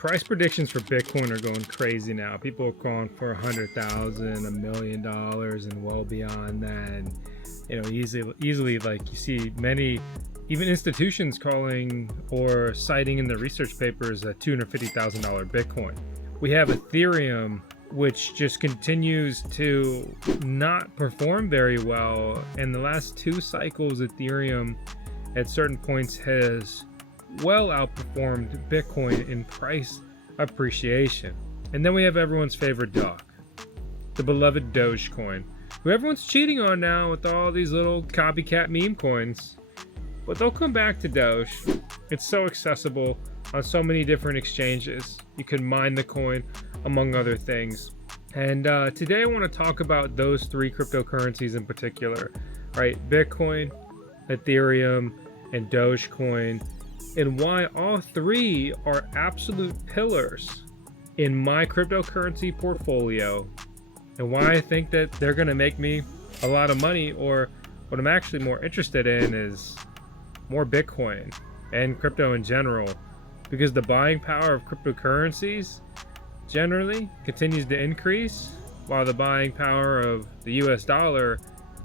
price predictions for Bitcoin are going crazy now. People are calling for 100,000, $1 million, and well beyond that. And, you know, easily, like you see many, even institutions calling or citing in the research papers a $250,000 Bitcoin. We have Ethereum, which just continues to not perform very well. In the last 2 cycles, Ethereum at certain points has well outperformed Bitcoin in price appreciation. And then we have everyone's favorite dog, the beloved Dogecoin, who everyone's cheating on now with all these little copycat meme coins. But they'll come back to Doge. It's so accessible on so many different exchanges. You can mine the coin, among other things. And today I want to talk about those 3 cryptocurrencies in particular, right? Bitcoin, Ethereum, and Dogecoin, and why all 3 are absolute pillars in my cryptocurrency portfolio, and why I think that they're going to make me a lot of money, or what I'm actually more interested in is more Bitcoin and crypto in general, because the buying power of cryptocurrencies generally continues to increase while the buying power of the US dollar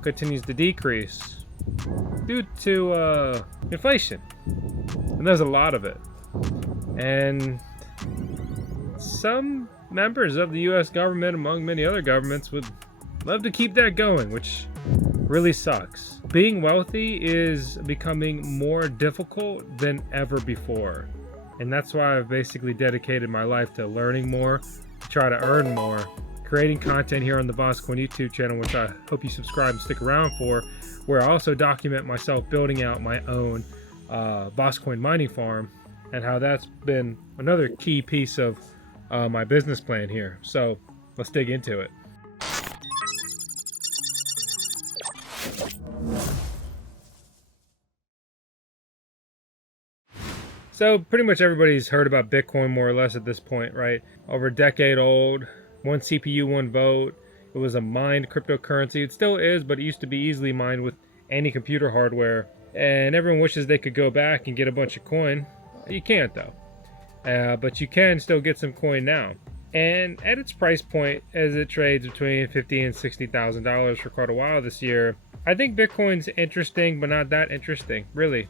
continues to decrease due to inflation. And there's a lot of it. And some members of the US government, among many other governments, would love to keep that going, which really sucks. Being wealthy is becoming more difficult than ever before. And that's why I've basically dedicated my life to learning more, to try to earn more, creating content here on the VoskCoin YouTube channel, which I hope you subscribe and stick around for, where I also document myself building out my own VoskCoin mining farm, and how that's been another key piece of my business plan here. So let's dig into it. So pretty much everybody's heard about Bitcoin more or less at this point, right? Over a decade old, 1 CPU, 1 vote. It was a mined cryptocurrency. It still is, but it used to be easily mined with any computer hardware. And everyone wishes they could go back and get a bunch of coin. You can't though. But you can still get some coin now. And at its price point, as it trades between $50,000 and $60,000 for quite a while this year, I think Bitcoin's interesting, but not that interesting, really.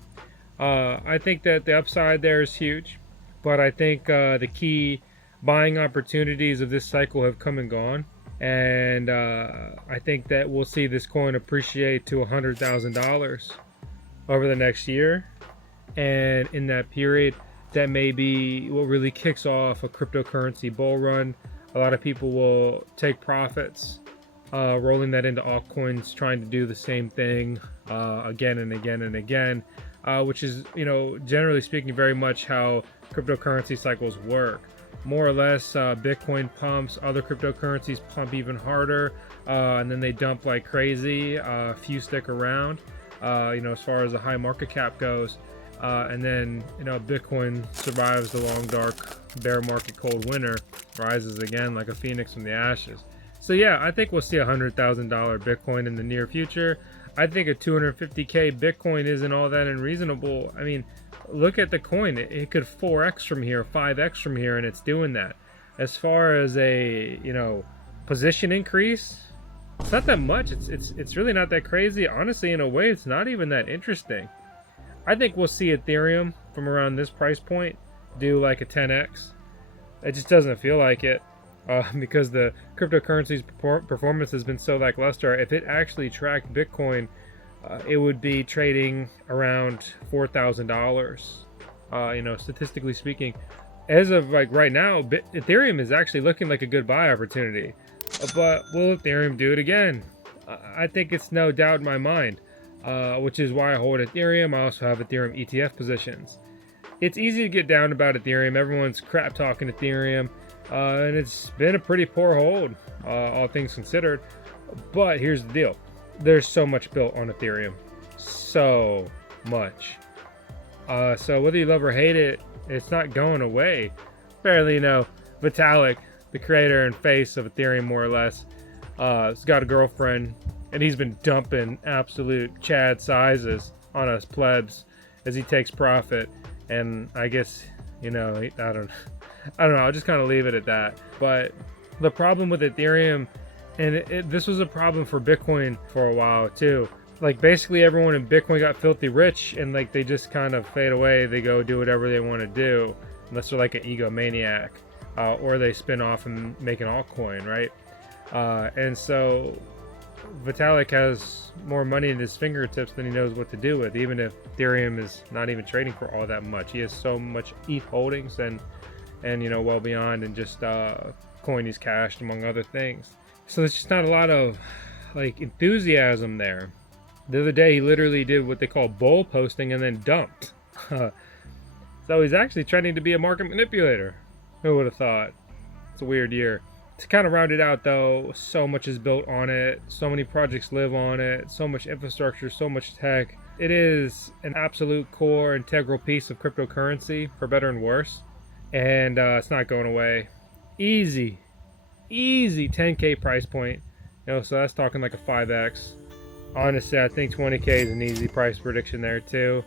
I think that the upside there is huge, but I think the key buying opportunities of this cycle have come and gone. And I think that we'll see this coin appreciate to $100,000 over the next year. And in that period, that may be what really kicks off a cryptocurrency bull run. A lot of people will take profits, rolling that into altcoins, trying to do the same thing again and again and again. Which is, you know, generally speaking, very much how cryptocurrency cycles work. More or less, Bitcoin pumps, other cryptocurrencies pump even harder, and then they dump like crazy. A few stick around, you know, as far as the high market cap goes. And then, you know, Bitcoin survives the long, dark bear market cold winter, rises again like a phoenix from the ashes. So yeah, I think we'll see $100,000 Bitcoin in the near future. I think a 250K Bitcoin isn't all that unreasonable. I mean, look at the coin. It could 4x from here, 5x from here, and it's doing that. As far as a, you know, position increase, it's not that much. It's really not that crazy. Honestly, in a way, it's not even that interesting. I think we'll see Ethereum from around this price point do like a 10x. It just doesn't feel like it. Because the cryptocurrency's performance has been so lackluster. If it actually tracked Bitcoin, it would be trading around $4,000. You know, statistically speaking, as of like right now, Ethereum is actually looking like a good buy opportunity. But will Ethereum do it again? I think it's no doubt in my mind, which is why I hold Ethereum. I also have Ethereum ETF positions. It's easy to get down about Ethereum. Everyone's crap talking Ethereum. And it's been a pretty poor hold, all things considered. But here's the deal. There's so much built on Ethereum. So much. So whether you love or hate it, it's not going away. Barely, you know, Vitalik, the creator and face of Ethereum, more or less, has got a girlfriend, and he's been dumping absolute Chad sizes on us plebs as he takes profit. And I guess, you know, I don't know. I'll just kind of leave it at that. But the problem with Ethereum, and this was a problem for Bitcoin for a while too. Like basically everyone in Bitcoin got filthy rich, and like they just kind of fade away. They go do whatever they want to do, unless they're like an egomaniac, or they spin off and make an altcoin, right? And so Vitalik has more money in his fingertips than he knows what to do with, even if Ethereum is not even trading for all that much. He has so much ETH holdings and well beyond, and just coin he's cashed, among other things. So there's just not a lot of like enthusiasm there. The other day he literally did what they call bull posting and then dumped. So he's actually trending to be a market manipulator. Who would have thought? It's a weird year. To kind of round it out though, so much is built on it, so many projects live on it, so much infrastructure, so much tech. It is an absolute core, integral piece of cryptocurrency, for better and worse. And it's not going away. Easy 10K price point. So that's talking like a 5X. Honestly, I think 20K is an easy price prediction there too.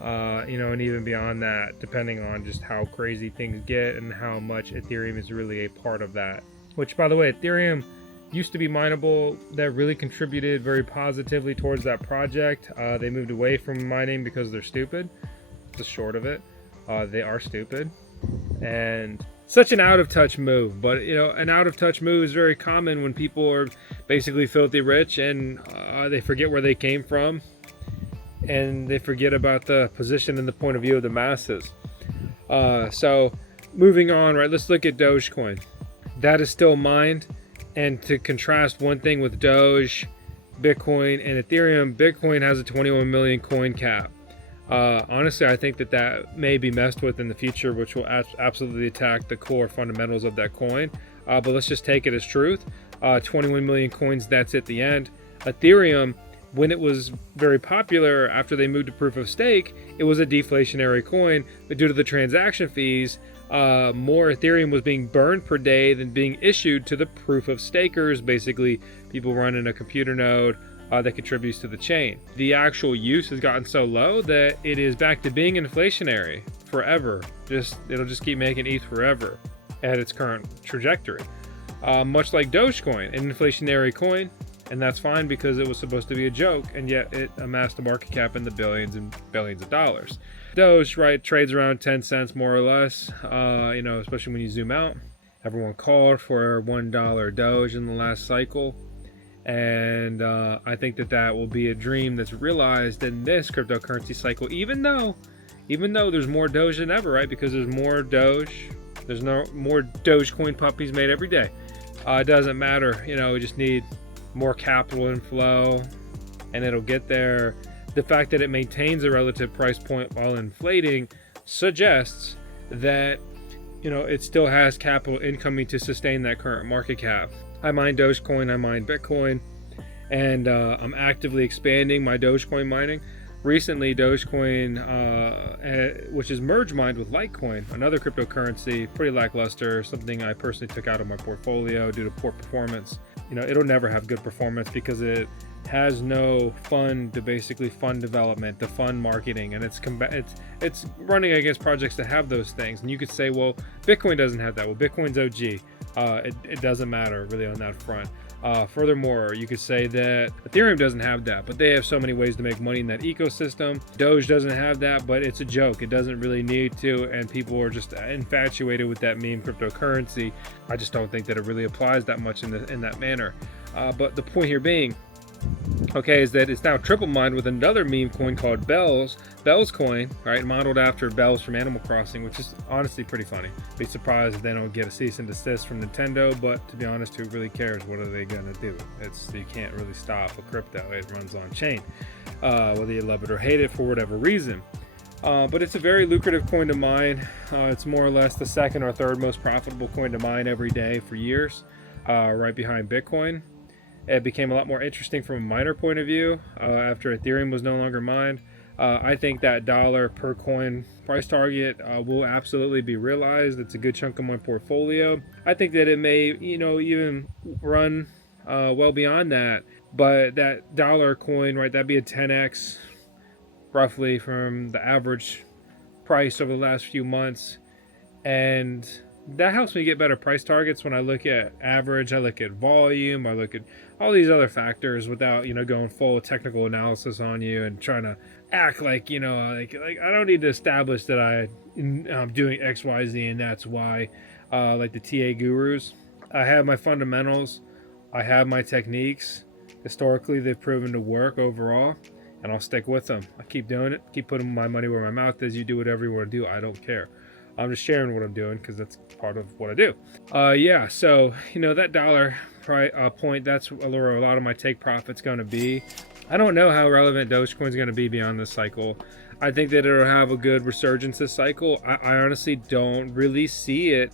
And even beyond that, depending on just how crazy things get and how much Ethereum is really a part of that. Which, by the way, Ethereum used to be mineable. That really contributed very positively towards that project. They moved away from mining because they're stupid. The short of it. They are stupid. And such an out-of-touch move. But, an out-of-touch move is very common when people are basically filthy rich and they forget where they came from. And they forget about the position and the point of view of the masses. So, moving on, right? Let's look at Dogecoin. That is still mined. And to contrast one thing with Doge, Bitcoin, and Ethereum, Bitcoin has a 21 million coin cap. Honestly, I think that may be messed with in the future, which will absolutely attack the core fundamentals of that coin. But let's just take it as truth. 21 million coins, that's at the end. Ethereum, when it was very popular after they moved to proof of stake, it was a deflationary coin, but due to the transaction fees, more Ethereum was being burned per day than being issued to the proof of stakers, basically people running a computer node that contributes to the chain. The actual use has gotten so low that it is back to being inflationary forever. It'll just keep making ETH forever at its current trajectory. Much like Dogecoin, an inflationary coin, and that's fine because it was supposed to be a joke, and yet it amassed a market cap in the billions and billions of dollars. Doge, right, trades around 10 cents more or less, especially when you zoom out. Everyone called for $1 Doge in the last cycle, and I think that will be a dream that's realized in this cryptocurrency cycle, even though there's more Doge than ever, right? Because there's more Doge, there's more Dogecoin puppies made every day. It doesn't matter, we just need more capital inflow, and it'll get there. The fact that it maintains a relative price point while inflating suggests that it still has capital incoming to sustain that current market cap. I mine Dogecoin, I mine Bitcoin, and I'm actively expanding my Dogecoin mining. Recently, Dogecoin, which is merge mined with Litecoin, another cryptocurrency, pretty lackluster, something I personally took out of my portfolio due to poor performance. It'll never have good performance because it has no fund to basically fund development, to fund marketing, and it's running against projects that have those things. And you could say, well, Bitcoin doesn't have that. Well, Bitcoin's OG. It doesn't matter really on that front. Furthermore, you could say that Ethereum doesn't have that, but they have so many ways to make money in that ecosystem. Doge doesn't have that, but it's a joke. It doesn't really need to, and people are just infatuated with that meme cryptocurrency. I just don't think that it really applies that much in that manner. But the point here being, is that it's now triple mined with another meme coin called VoskCoin, right, modeled after Bells from Animal Crossing, which is honestly pretty funny. Be surprised if they don't get a cease and desist from Nintendo, but to be honest, who really cares? What are they gonna do? You can't really stop a crypto. It runs on chain, whether you love it or hate it for whatever reason. But it's a very lucrative coin to mine. It's more or less the second or third most profitable coin to mine every day for years, right behind Bitcoin. It became a lot more interesting from a miner point of view after Ethereum was no longer mined. I think that $1 per coin price target will absolutely be realized. It's a good chunk of my portfolio. I think that it may, even run well beyond that. But that dollar coin, right, that'd be a 10x roughly from the average price over the last few months. And that helps me get better price targets when I look at average, I look at volume, I look at all these other factors without, going full technical analysis on you and trying to act like, like I don't need to establish that I'm doing X, Y, Z, and that's why, like the TA gurus. I have my fundamentals, I have my techniques. Historically, they've proven to work overall, and I'll stick with them. I keep doing it, keep putting my money where my mouth is. You do whatever you want to do, I don't care. I'm just sharing what I'm doing because that's part of what I do. Yeah, so, that dollar point, that's where a lot of my take profit's going to be. I don't know how relevant Dogecoin's going to be beyond this cycle. I think that it'll have a good resurgence this cycle. I honestly don't really see it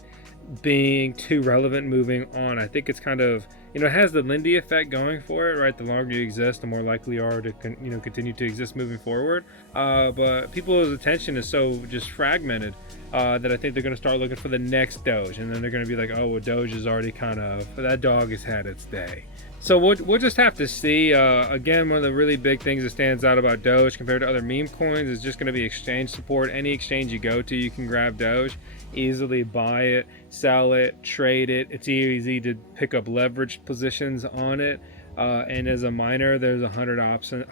being too relevant moving on. I think it's kind of, it has the Lindy effect going for it, right? The longer you exist, the more likely you are to continue to exist moving forward. But people's attention is so just fragmented that I think they're going to start looking for the next Doge, and then they're going to be like, oh, well, Doge is already that dog has had its day. So we'll just have to see. Again, one of the really big things that stands out about Doge compared to other meme coins is just going to be exchange support. Any exchange you go to, you can grab Doge, easily buy it, sell it, trade it. It's easy to pick up leveraged positions on it. And as a miner, there's 100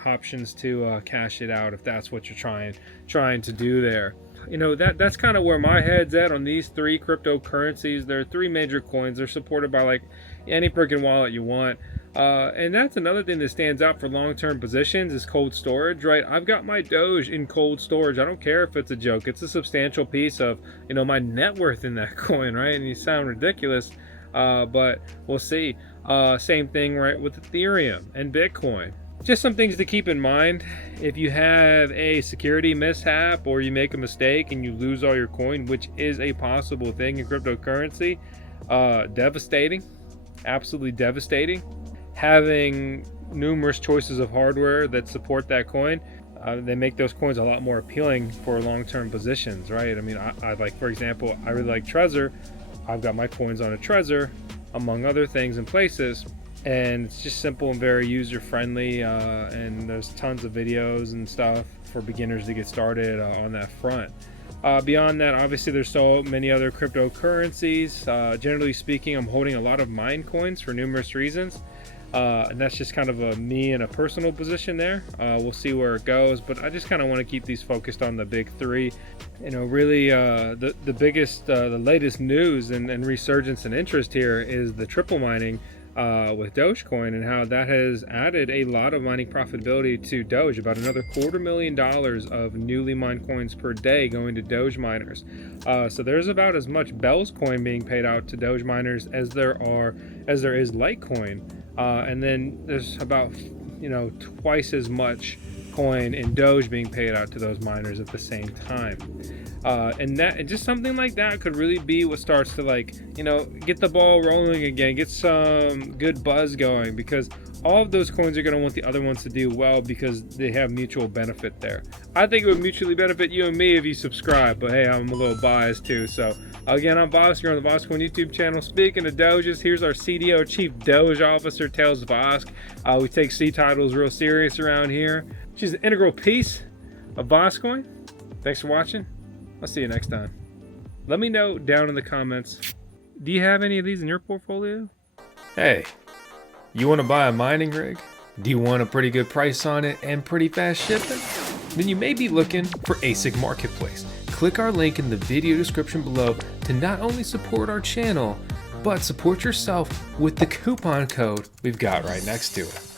options to cash it out if that's what you're trying to do there. That's kind of where my head's at on these three cryptocurrencies. There are three major coins. They're supported by like any freaking wallet you want. And that's another thing that stands out for long-term positions is cold storage, right? I've got my Doge in cold storage. I don't care if it's a joke. It's a substantial piece of, my net worth in that coin, right? And you sound ridiculous, but we'll see. Same thing, right, with Ethereum and Bitcoin. Just some things to keep in mind. If you have a security mishap or you make a mistake and you lose all your coin, which is a possible thing in cryptocurrency, devastating, absolutely devastating. Having numerous choices of hardware that support that coin, they make those coins a lot more appealing for long-term positions, right? I mean, I like, for example, I really like Trezor. I've got my coins on a Trezor, among other things and places, and it's just simple and very user-friendly, and there's tons of videos and stuff for beginners to get started on that front. Beyond that, obviously there's so many other cryptocurrencies. Generally speaking, I'm holding a lot of mine coins for numerous reasons, and that's just kind of me in a personal position there. We'll see where it goes, but I just kind of want to keep these focused on the big three. Really the biggest, the latest news and resurgence and interest here is the triple mining with Dogecoin, and how that has added a lot of mining profitability to Doge. About another $250,000 of newly mined coins per day going to Doge miners. So there's about as much VoskCoin being paid out to Doge miners as there is Litecoin, and then there's about twice as much coin in Doge being paid out to those miners at the same time. And just something like that could really be what starts to get the ball rolling again, get some good buzz going, because all of those coins are going to want the other ones to do well because they have mutual benefit there. I think it would mutually benefit you and me if you subscribe, but hey, I'm a little biased too. So again, I'm Vosk. You're on the VoskCoin YouTube channel. Speaking of Doges, here's our CDO, Chief Doge Officer, Tails Vosk. We take C titles real serious around here. She's an integral piece of VoskCoin. Thanks for watching. I'll see you next time. Let me know down in the comments, do you have any of these in your portfolio? Hey, you want to buy a mining rig? Do you want a pretty good price on it and pretty fast shipping? Then you may be looking for ASIC Marketplace. Click our link in the video description below to not only support our channel, but support yourself with the coupon code we've got right next to it.